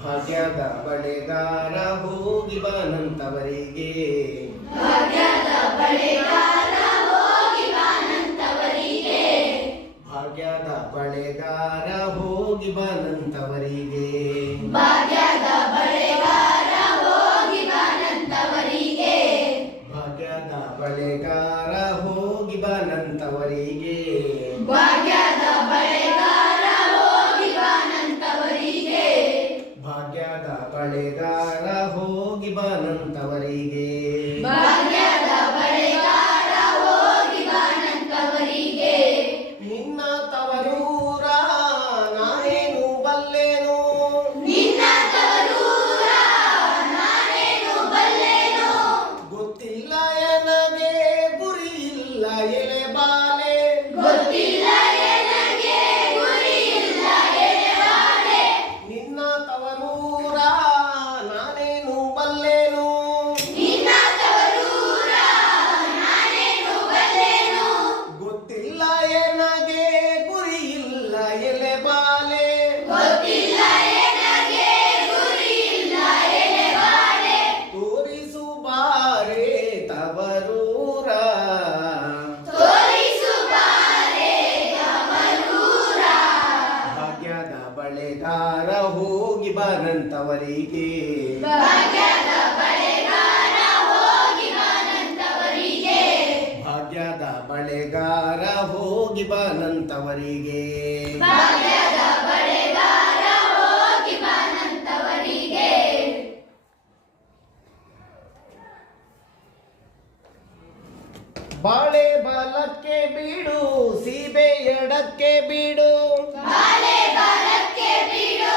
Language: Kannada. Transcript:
ಭಾಗ್ಯದ ಬಳೆಗಾರ ಹೋಗಿ ಬಾನಂತವರಿಗೆ ಭಾಗ್ಯದ ಬಳೆಗಾರ ಹೋಗಿ ಬಾನಂತವರಿಗೆ ಭಾಗ್ಯದ ಬಳೆಗಾರ ಹೋಗಿ ಬಾನಂತವರಿಗೆ ಭಾಗ್ಯದ ಬಳೆಗಾರ ಹೋಗಿ ಬಾನಂತವರಿಗೆ ಭಾಗ್ಯದ ಬಳೆಗಾರ ಹೋಗಿ ಬಾನಂತವರಿಗೆ ಭಾಗ್ಯದ ಬಳೆಗಾರ ಹೋಗಿ ಬಾನಂತವರಿಗೆ ಭಾಗ್ಯದ ಬಳೆಗಾರ ಹೋಗಿ ಬಾನಂತವರಿಗೆ ಭಾಗ್ಯದ ಬಳೆಗಾರ ಹೋಗಿ ಬಾನಂತವರಿಗೆ ನಿನ್ನ ತವರೂರ ನಾನೇನು ಬಲ್ಲೆನು ನಿನ್ನ ತವರೂರ ನಾನೇನು ಬಲ್ಲೆನು ಗೊತ್ತಿಲ್ಲ ಎನಗೆ ಗುರಿ ಇಲ್ಲ ಎಲೆ ಬಾಲೆ ಗೊತ್ತಿಲ್ಲ ಎನಗೆ ಗುರಿ ಇಲ್ಲ ಎಳೆವಾಡೆ ನಿನ್ನ ತವರೂರ ನಾನೇನು ಬಲ್ಲೆನು ನಿನ್ನ ತವರೂರ ನಾನೇನು ಬಲ್ಲೆನು ಗೊತ್ತಿಲ್ಲ ಎನಗೆ ಗುರಿ ಇಲ್ಲ ಎಲೆ ಬಾಲೆ ಗೊತ್ತಿಲ್ಲ ಎನಗೆ ಗುರಿ ಇಲ್ಲ ಎಳೆವಾಡೆ ತೋರಿಸು ಬಾರೆ ತವರೂರ ತೋರಿಸು ಬಾರೆ ತವರೂರ ಭಾಗ್ಯದ ಬಳೆಗಾರ ಹೋಗಿ ಬಾನಂತವರಿಗೆ ಭಾಗ್ಯದ ಬಳೆಗಾರ ಹೋಗಿ ಬಾನಂತವರಿಗೆ ಭಾಗ್ಯದ ಬಳೆಗಾರ ಹೋಗಿ ಬಾನಂತವರಿಗೆ ಭಾಗ್ಯದ ಬಳೆಗಾರ ಹೋಗಿ ಬಾನಂತವರಿಗೆ ಬಾಳೆ ಬಲಕ್ಕೆ ಬೀಡು ಸೀಬೆ ಎಡಕ್ಕೆ ಬೀಡು ಬಾಳೆ ಬಾಲಕ್ಕೆ ಬಿಡು